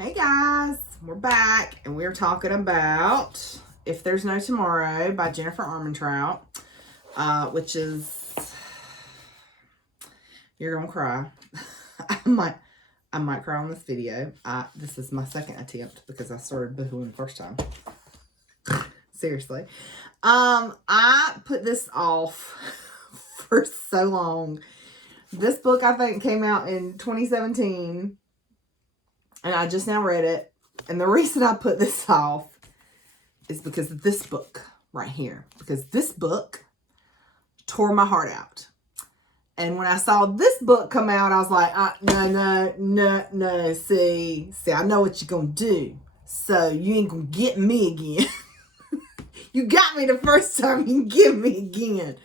Hey guys, we're back and we're talking about If There's No Tomorrow by Jennifer Armentrout, which is, you're gonna cry. I might cry on this video. This is my second attempt because I started boohooing the first time. Seriously. I put this off for so long. This book I think came out in 2017. And I just now read it. And the reason I put this off is because of this book right here. Because this book tore my heart out. And when I saw this book come out, I was like, no. See, I know what you're going to do. So you ain't going to get me again. You got me the first time, you can get me again.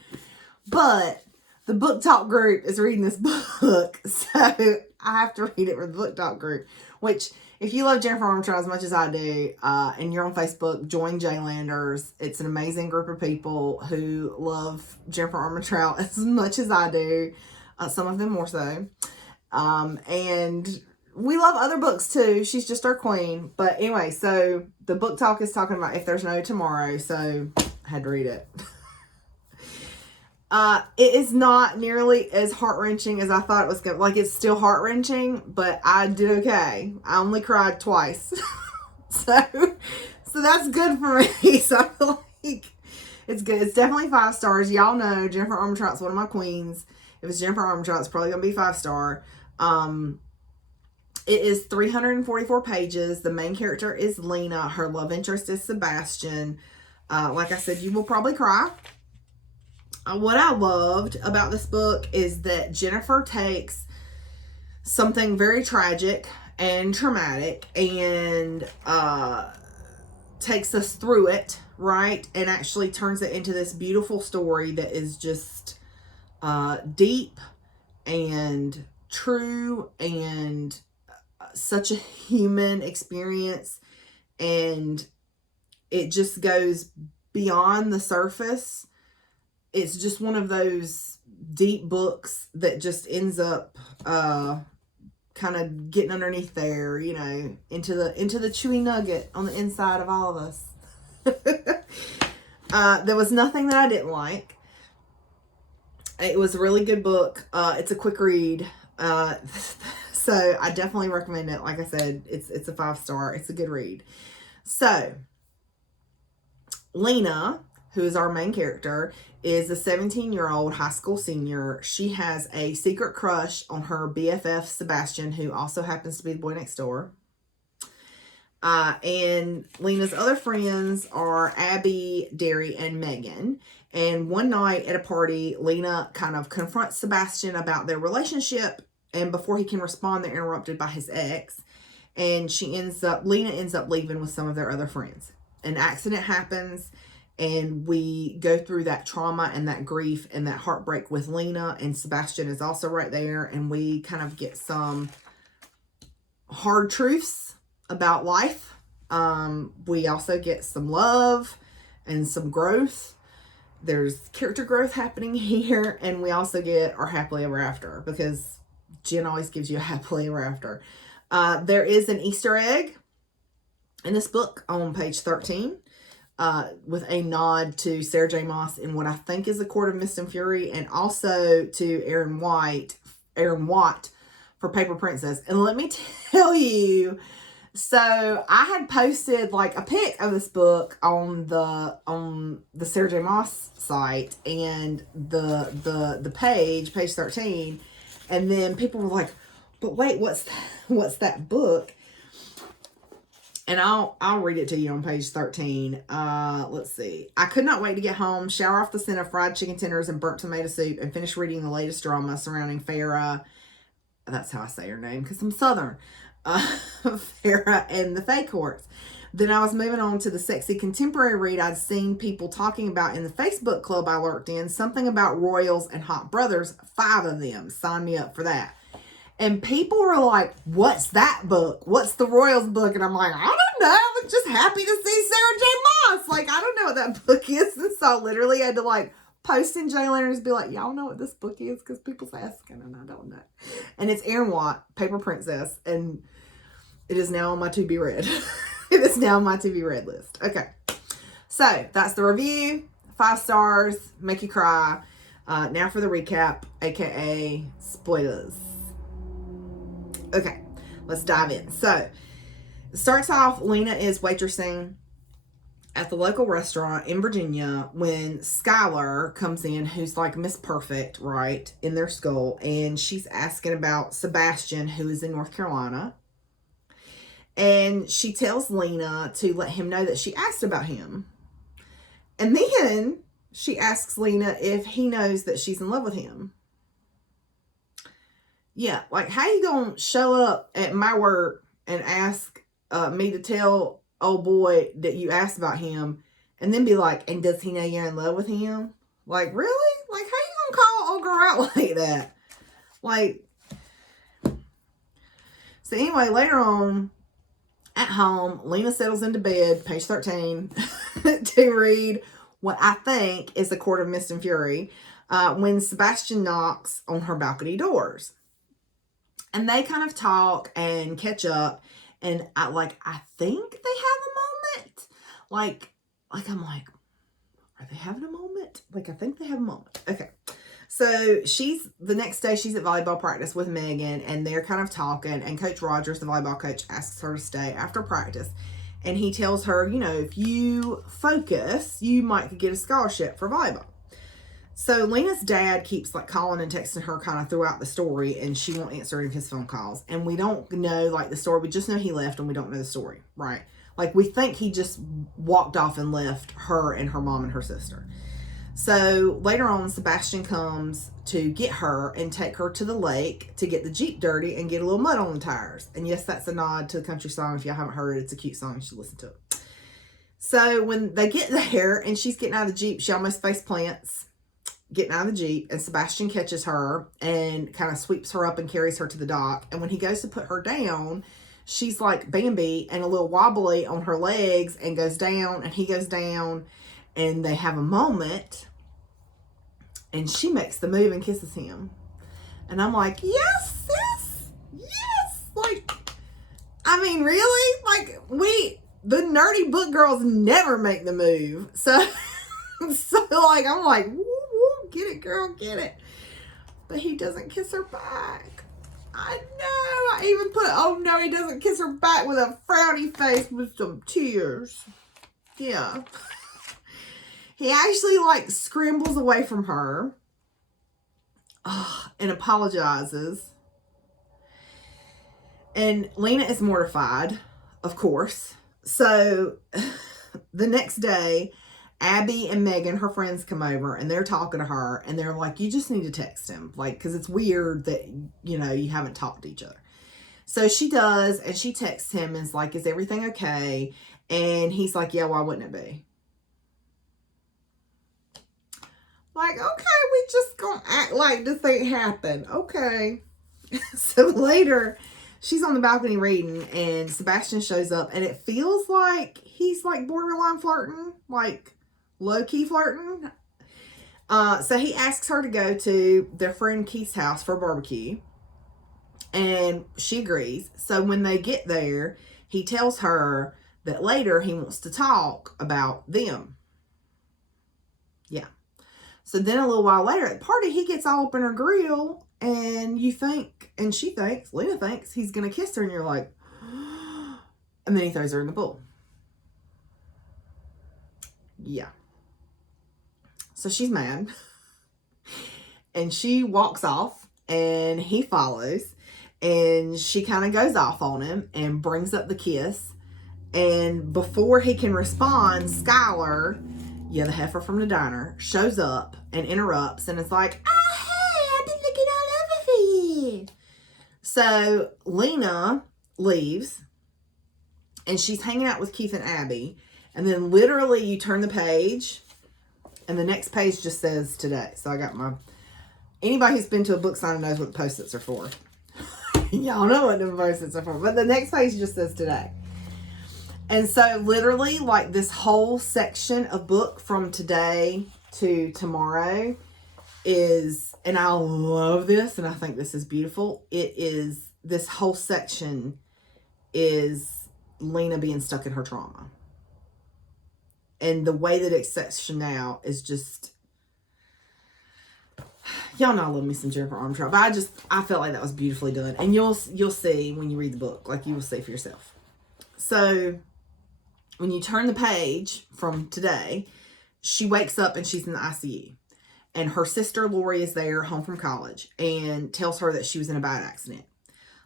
But the book talk group is reading this book. So I have to read it for the book talk group. Which, if you love Jennifer Armentrout as much as I do, and you're on Facebook, join J-Landers. It's an amazing group of people who love Jennifer Armentrout as much as I do. Some of them more so. And we love other books too. She's just our queen. But anyway, so the book talk is talking about If There's No Tomorrow. So I had to read it. It is not nearly as heart-wrenching as I thought it was going to. Like, it's still heart-wrenching, but I did okay. I only cried twice. so that's good for me. So I feel like it's good. It's definitely 5 stars. Y'all know Jennifer Armentrout's one of my queens. If it's Jennifer Armentrout, it's probably going to be 5-star. It is 344 pages. The main character is Lena. Her love interest is Sebastian. Like I said, you will probably cry. What I loved about this book is that Jennifer takes something very tragic and traumatic and takes us through it, right? And actually turns it into this beautiful story that is just deep and true and such a human experience. And it just goes beyond the surface. It's just one of those deep books that just ends up kind of getting underneath there, you know, into the chewy nugget on the inside of all of us. There was nothing that I didn't like. It was a really good book. It's a quick read. So I definitely recommend it. Like I said, it's a 5-star. It's a good read. So Lena, who is our main character, is a 17-year-old high school senior. She has a secret crush on her BFF, Sebastian, who also happens to be the boy next door. And Lena's other friends are Abby, Derry, and Megan. And one night at a party, Lena kind of confronts Sebastian about their relationship. And before he can respond, they're interrupted by his ex. And Lena ends up leaving with some of their other friends. An accident happens. And we go through that trauma and that grief and that heartbreak with Lena. And Sebastian is also right there. And we kind of get some hard truths about life. We also get some love and some growth. There's character growth happening here. And we also get our happily ever after. Because Jen always gives you a happily ever after. There is an Easter egg in this book on page 13. With a nod to Sarah J. Maas in what I think is A Court of Mist and Fury, and also to Aaron Watt for Paper Princess. And let me tell you, so I had posted like a pic of this book on the Sarah J. Maas site and the page 13, and then people were like, "But wait, what's that book?" And I'll read it to you on page 13. Let's see. I could not wait to get home, shower off the scent of fried chicken tenders and burnt tomato soup, and finish reading the latest drama surrounding Farrah. That's how I say her name, because I'm Southern. Farrah and the Fae Courts. Then I was moving on to the sexy contemporary read I'd seen people talking about in the Facebook club I lurked in. Something about royals and hot brothers. 5 of them. Sign me up for that. And people were like, "What's that book? What's the Royals book?" And I'm like, "I don't know. I was just happy to see Sarah J. Maas. Like, I don't know what that book is." And so I literally had to like post in J-Landers, be like, "Y'all know what this book is?" Because people's asking and I don't know. And it's Aaron Watt, Paper Princess. And It is now on my to be read. It is now on my to be read list. Okay. So that's the review. 5 stars. Make you cry. Now for the recap, aka spoilers. Okay. Let's dive in. So it starts off, Lena is waitressing at the local restaurant in Virginia when Skylar comes in, who's like Miss Perfect, right, in their school, and she's asking about Sebastian, who is in North Carolina. And she tells Lena to let him know that she asked about him. And then she asks Lena if he knows that she's in love with him. Yeah, like, how you gonna show up at my work and ask me to tell old boy that you asked about him, and then be like, and does he know you're in love with him? Like, really? Like, how you gonna call old girl out like that? Like, so anyway, later on at home, Lena settles into bed, page 13, to read what I think is The Court of Mist and Fury, when Sebastian knocks on her balcony doors. And they kind of talk and catch up. And I think they have a moment. I'm like, are they having a moment? Like, I think they have a moment. Okay. So the next day she's at volleyball practice with Megan, and they're kind of talking, and Coach Rogers, the volleyball coach, asks her to stay after practice. And he tells her, if you focus, you might get a scholarship for volleyball. So Lena's dad keeps calling and texting her kind of throughout the story, and she won't answer any of his phone calls. And we don't know the story. We just know he left, and we don't know the story, right? We think he just walked off and left her and her mom and her sister. So later on, Sebastian comes to get her and take her to the lake to get the Jeep dirty and get a little mud on the tires. And yes, that's a nod to the country song. If y'all haven't heard it, it's a cute song. You should listen to it. So when they get there and she's getting out of the Jeep, she almost face plants getting out of the Jeep, and Sebastian catches her and kind of sweeps her up and carries her to the dock. And when he goes to put her down, she's like Bambi and a little wobbly on her legs and goes down, and he goes down, and they have a moment, and she makes the move and kisses him. And I'm like, yes, sis, yes. Really? The nerdy book girls never make the move. So I'm like, woo, woo, get it, girl, get it. But he doesn't kiss her back. I know. I even put, oh no, he doesn't kiss her back, with a frowny face with some tears. Yeah. He actually scrambles away from her and apologizes. And Lena is mortified, of course. So the next day, Abby and Megan, her friends, come over, and they're talking to her, and they're like, you just need to text him, because it's weird that, you haven't talked to each other. So she does, and she texts him and is like, is everything okay? And he's like, yeah, why wouldn't it be? Okay, we just gonna act like this ain't happened. Okay. So later, she's on the balcony reading, and Sebastian shows up, and it feels like he's borderline flirting, low-key flirting. So he asks her to go to their friend Keith's house for a barbecue, and she agrees. So when they get there, he tells her that later he wants to talk about them. Yeah. So then a little while later at the party, he gets all up in her grill, and Lena thinks he's going to kiss her, and you're like, and then he throws her in the pool. Yeah. So she's mad, and she walks off, and he follows, and she kind of goes off on him and brings up the kiss. And before he can respond, Skylar, the heifer from the diner, shows up and interrupts, and it's like, oh, hey, I've been looking all over for you. So Lena leaves, and she's hanging out with Keith and Abby. And then literally you turn the page, and the next page just says today. So I got anybody who's been to a book signing knows what the Post-its are for. Y'all know what the Post-its are for. But the next page just says today. And so literally this whole section of book from today to tomorrow is, and I love this, and I think this is beautiful. This whole section is Lena being stuck in her trauma. And the way that it's sectioned out is just, y'all know I love me some Jennifer Armentrout, but I felt like that was beautifully done. And you'll see when you read the book, like you will see for yourself. So when you turn the page from today, she wakes up and she's in the ICU. And her sister Lori is there, home from college, and tells her that she was in a bad accident.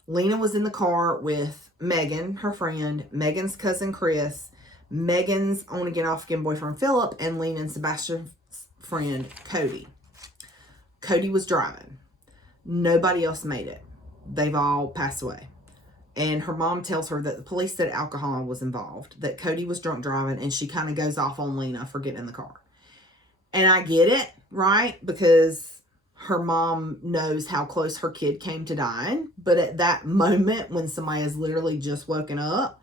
Lena was in the car with Megan, her friend, Megan's cousin Chris, Megan's on-again, off-again boyfriend Philip, and Lena and Sebastian's friend Cody. Cody was driving. Nobody else made it. They've all passed away. And her mom tells her that the police said alcohol was involved, that Cody was drunk driving, and she kind of goes off on Lena for getting in the car. And I get it, right? Because her mom knows how close her kid came to dying. But at that moment, when somebody has literally just woken up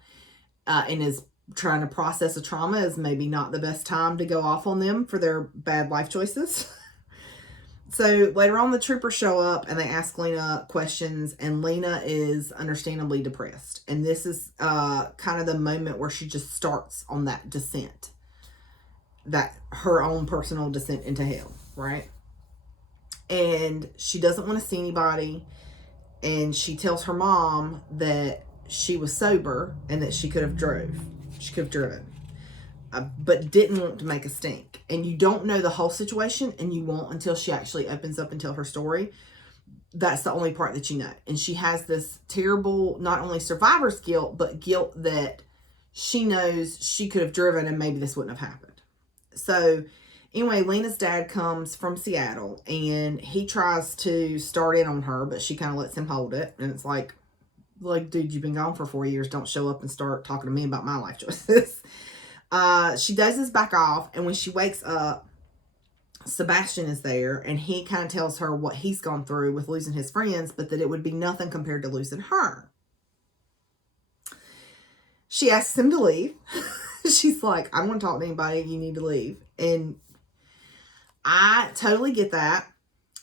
and is trying to process a trauma, is maybe not the best time to go off on them for their bad life choices. So later on, the troopers show up and they ask Lena questions, and Lena is understandably depressed. And this is kind of the moment where she just starts on that descent, that her own personal descent into hell, right? And she doesn't want to see anybody. And she tells her mom that she was sober and that she could have driven, but didn't want to make a stink. And you don't know the whole situation, and you won't until she actually opens up and tells her story. That's the only part that you know. And she has this terrible, not only survivor's guilt, but guilt that she knows she could have driven and maybe this wouldn't have happened. So anyway, Lena's dad comes from Seattle, and he tries to start in on her, but she kind of lets him hold it. And it's like, dude, you've been gone for 4 years. Don't show up and start talking to me about my life choices. She dozes back off, and when she wakes up, Sebastian is there, and he kind of tells her what he's gone through with losing his friends, but that it would be nothing compared to losing her. She asks him to leave. She's like, I don't want to talk to anybody. You need to leave. And I totally get that.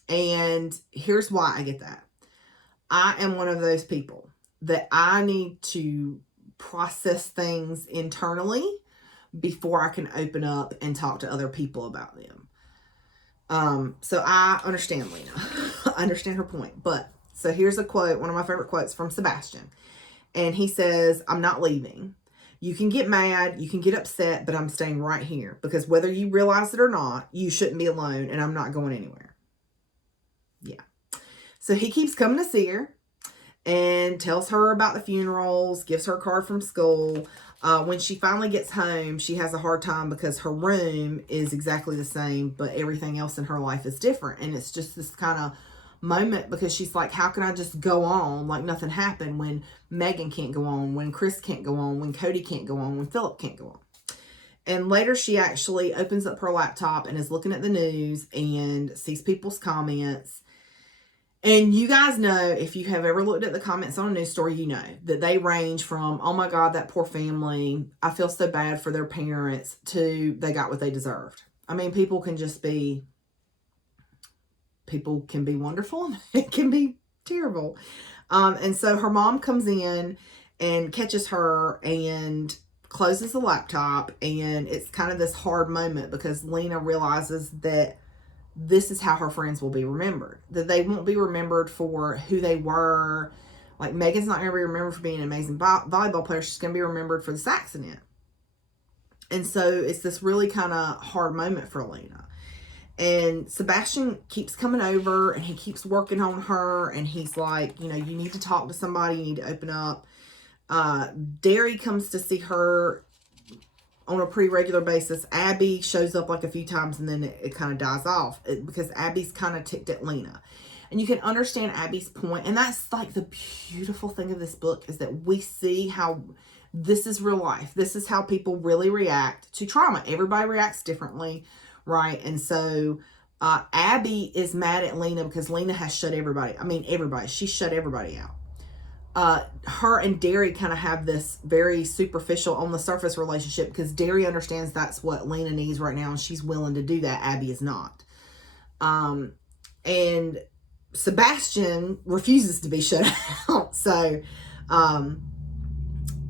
And here's why I get that. I am one of those people that I need to process things internally before I can open up and talk to other people about them. So I understand Lena. I understand her point. But so here's a quote, one of my favorite quotes from Sebastian. And he says, I'm not leaving. You can get mad, you can get upset, but I'm staying right here. Because whether you realize it or not, you shouldn't be alone, and I'm not going anywhere. Yeah. So he keeps coming to see her and tells her about the funerals, gives her a card from school. When she finally gets home, she has a hard time because her room is exactly the same, but everything else in her life is different. And it's just this kind of moment because she's like, how can I just go on like nothing happened when Megan can't go on, when Chris can't go on, when Cody can't go on, when Philip can't go on. And later she actually opens up her laptop and is looking at the news and sees people's comments. And you guys know, if you have ever looked at the comments on a news story, you know that they range from, oh my God, that poor family, I feel so bad for their parents, to they got what they deserved. I mean, people can be wonderful. It can be terrible. And so her mom comes in and catches her and closes the laptop. And it's kind of this hard moment because Lena realizes that this is how her friends will be remembered. That they won't be remembered for who they were. Like, Megan's not going to be remembered for being an amazing volleyball player. She's going to be remembered for this accident. And so it's this really kind of hard moment for Lena. And Sebastian keeps coming over and he keeps working on her. And he's like, you need to talk to somebody. You need to open up. Derry comes to see her on a pretty regular basis. Abby shows up like a few times and then it kind of dies off because Abby's kind of ticked at Lena. And you can understand Abby's point. And that's like the beautiful thing of this book, is that we see how this is real life. This is how people really react to trauma. Everybody reacts differently, right? And so Abby is mad at Lena because Lena has shut everybody. I mean, everybody. She shut everybody out. Her and Derry kind of have this very superficial, on the surface relationship because Derry understands that's what Lena needs right now and she's willing to do that. Abby is not. And Sebastian refuses to be shut out. So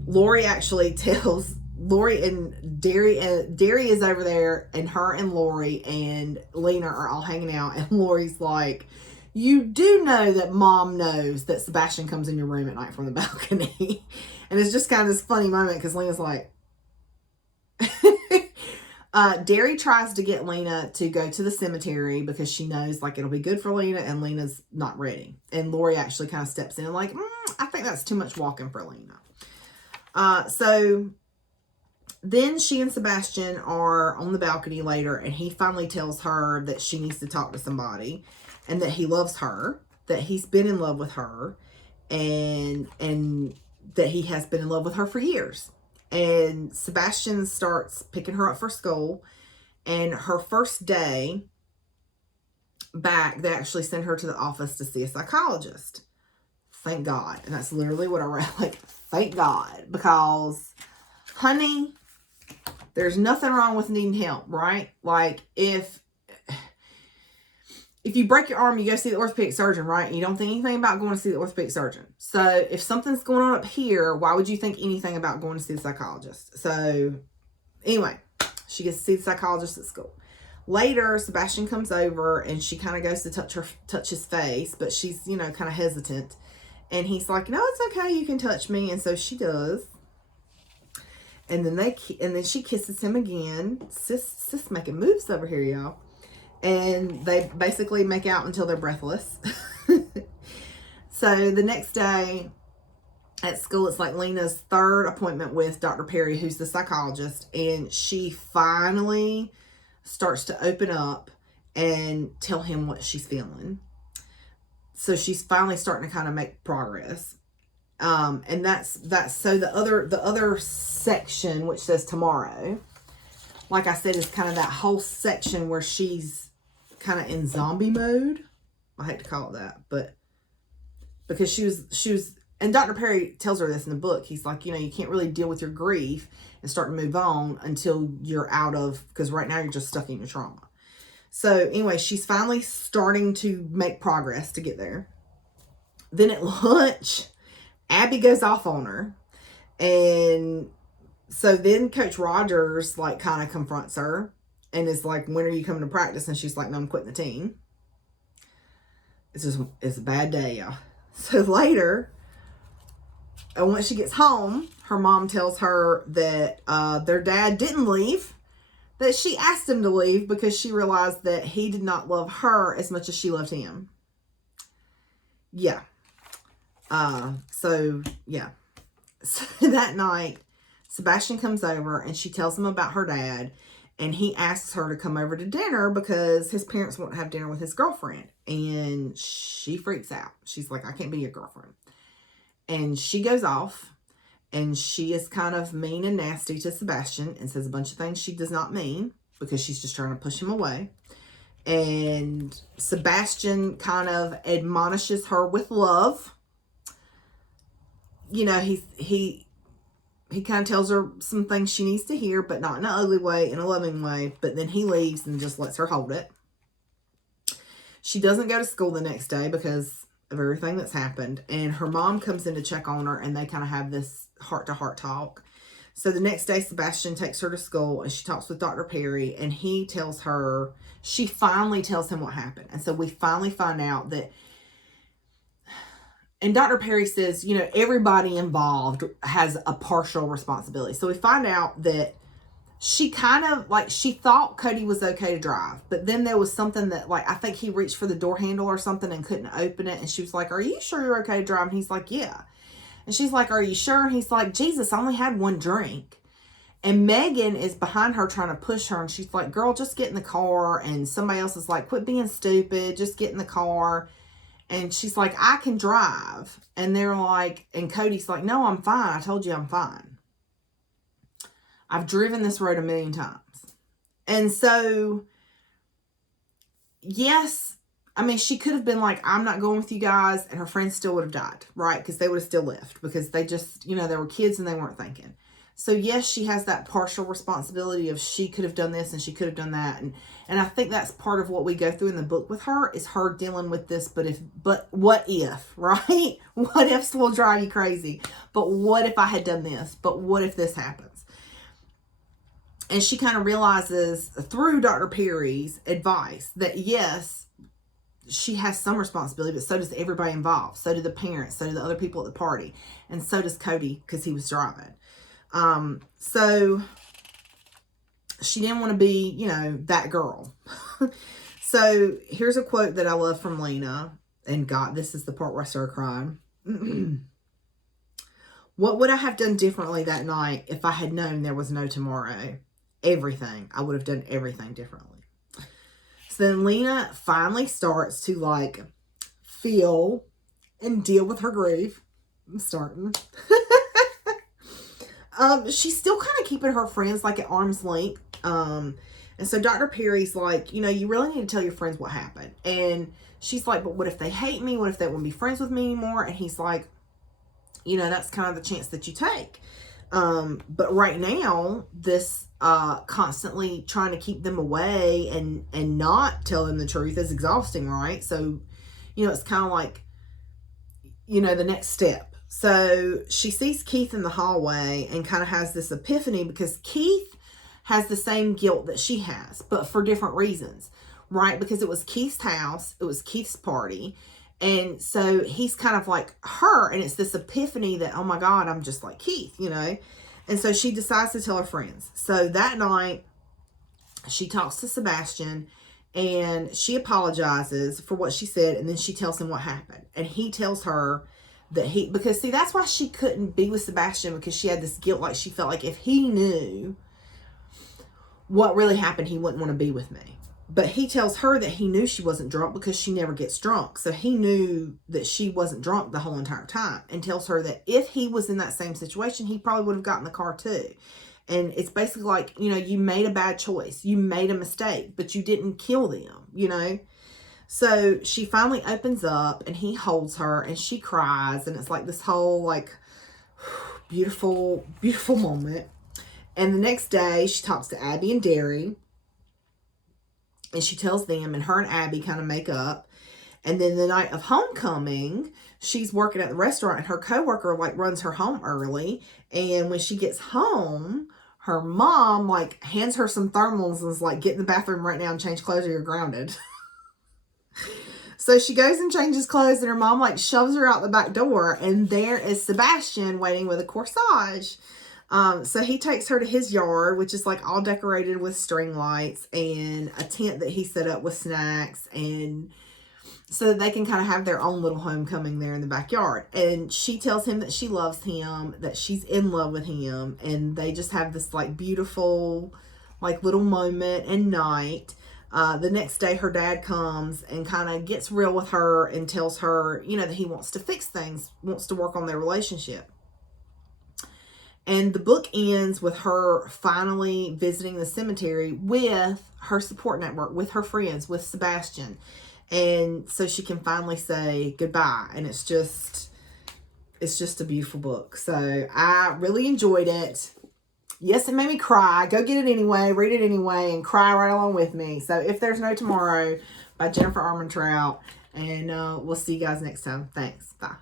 Lori actually tells Lori and Derry is over there, and her and Lori and Lena are all hanging out, and Lori's like, you do know that Mom knows that Sebastian comes in your room at night from the balcony. And it's just kind of this funny moment because Lena's like, Derry tries to get Lena to go to the cemetery because she knows like it'll be good for Lena, and Lena's not ready. And Lori actually kind of steps in and like, I think that's too much walking for Lena. So then she and Sebastian are on the balcony later, and he finally tells her that she needs to talk to somebody and that he loves her, that he's been in love with her, and that he has been in love with her for years. And Sebastian starts picking her up for school, and her first day back, they actually send her to the office to see a psychologist. Thank God. And that's literally what I read. Like, thank God. Because, honey, there's nothing wrong with needing help, right? Like, if you break your arm, you go see the orthopedic surgeon, right? And you don't think anything about going to see the orthopedic surgeon. So if something's going on up here, why would you think anything about going to see the psychologist? So anyway, she gets to see the psychologist at school. Later, Sebastian comes over, and she kind of goes to touch his face, but she's, kind of hesitant. And he's like, no, it's okay. You can touch me. And so she does. And then she kisses him again. Sis making moves over here, y'all. And they basically make out until they're breathless. So the next day at school, it's like Lena's third appointment with Dr. Perry, who's the psychologist. And she finally starts to open up and tell him what she's feeling. So she's finally starting to kind of make progress. And that's so the other section, which says tomorrow, like I said, is kind of that whole section where she's kind of in zombie mode. I hate to call it that, but because she was, and Dr. Perry tells her this in the book. He's like, you can't really deal with your grief and start to move on until you're out of, because right now you're just stuck in your trauma. So anyway, she's finally starting to make progress to get there. Then at lunch, Abby goes off on her. And so then Coach Rogers like kind of confronts her and is like, when are you coming to practice? And she's like, no, I'm quitting the team. It's a bad day, y'all. So later, and once she gets home, her mom tells her that their dad didn't leave, that she asked him to leave because she realized that he did not love her as much as she loved him. Yeah. So that night, Sebastian comes over and she tells him about her dad, and he asks her to come over to dinner because his parents won't have dinner with his girlfriend. And she freaks out. She's like, I can't be your girlfriend. And she goes off, and she is kind of mean and nasty to Sebastian and says a bunch of things she does not mean because she's just trying to push him away. And Sebastian kind of admonishes her with love. He kind of tells her some things she needs to hear, but not in an ugly way, in a loving way. But then he leaves and just lets her hold it. She doesn't go to school the next day because of everything that's happened. And her mom comes in to check on her, and they kind of have this heart-to-heart talk. So the next day, Sebastian takes her to school, and she talks with Dr. Perry, and she finally tells him what happened. And so we finally find out that, and Dr. Perry says, everybody involved has a partial responsibility. So we find out that she kind of, she thought Cody was okay to drive. But then there was something that, I think he reached for the door handle or something and couldn't open it. And she was like, are you sure you're okay to drive? And he's like, yeah. And she's like, are you sure? And he's like, Jesus, I only had one drink. And Megan is behind her trying to push her. And she's like, girl, just get in the car. And somebody else is like, quit being stupid. Just get in the car. And she's like, I can drive. And they're like, and Cody's like, no, I'm fine. I told you I'm fine. I've driven this road 1,000,000 times. And so, yes, I mean, she could have been like, I'm not going with you guys. And her friends still would have died, right? Because they would have still left. Because they just, they were kids and they weren't thinking. So yes, she has that partial responsibility of she could have done this and she could have done that. And I think that's part of what we go through in the book with her, is her dealing with this, but what if, right? What ifs will drive you crazy. But what if I had done this? But what if this happens? And she kind of realizes through Dr. Perry's advice that yes, she has some responsibility, but so does everybody involved. So do the parents, so do the other people at the party, and so does Cody, because he was driving. So she didn't want to be, you know, that girl. So here's a quote that I love from Lena, and God, this is the part where I started crying. What would I have done differently that night if I had known there was no tomorrow? Everything. I would have done everything differently. So then Lena finally starts to like feel and deal with her grief. I'm starting. She's still kind of keeping her friends like at arm's length. And so Dr. Perry's like, you know, you really need to tell your friends what happened. And she's like, but what if they hate me? What if they won't be friends with me anymore? And he's like, you know, that's kind of the chance that you take. But right now, this constantly trying to keep them away and not tell them the truth is exhausting, right? So, you know, it's kind of like, you know, the next step. So she sees Keith in the hallway and kind of has this epiphany, because Keith has the same guilt that she has, but for different reasons, right? Because it was Keith's house, it was Keith's party. And so he's kind of like her, and it's this epiphany that, oh my God, I'm just like Keith, you know? And so she decides to tell her friends. So that night, she talks to Sebastian, and she apologizes for what she said, and then she tells him what happened. And he tells her that because see, that's why she couldn't be with Sebastian, because she had this guilt, like she felt like if he knew what really happened, he wouldn't want to be with me. But he tells her that he knew she wasn't drunk because she never gets drunk. So he knew that she wasn't drunk the whole entire time, and tells her that if he was in that same situation, he probably would have gotten the car too. And it's basically like, you know, you made a bad choice. You made a mistake, but you didn't kill them, you know? So she finally opens up, and he holds her, and she cries. And it's like this whole like beautiful, beautiful moment. And the next day she talks to Abby and Derry, and she tells them, and her and Abby kind of make up. And then the night of homecoming, she's working at the restaurant, and her coworker like runs her home early. And when she gets home, her mom like hands her some thermals and is like, get in the bathroom right now and change clothes or you're grounded. So she goes and changes clothes, and her mom like shoves her out the back door, and there is Sebastian waiting with a corsage. So he takes her to his yard, which is like all decorated with string lights and a tent that he set up with snacks, and so that they can kind of have their own little homecoming there in the backyard. And she tells him that she loves him, that she's in love with him, and they just have this like beautiful like little moment and night. The next day her dad comes and kind of gets real with her and tells her, you know, that he wants to fix things, wants to work on their relationship. And the book ends with her finally visiting the cemetery with her support network, with her friends, with Sebastian. And so she can finally say goodbye. And it's just a beautiful book. So I really enjoyed it. Yes, it made me cry. Go get it anyway, read it anyway, and cry right along with me. So If There's No Tomorrow by Jennifer Armentrout. And we'll see you guys next time. Thanks. Bye.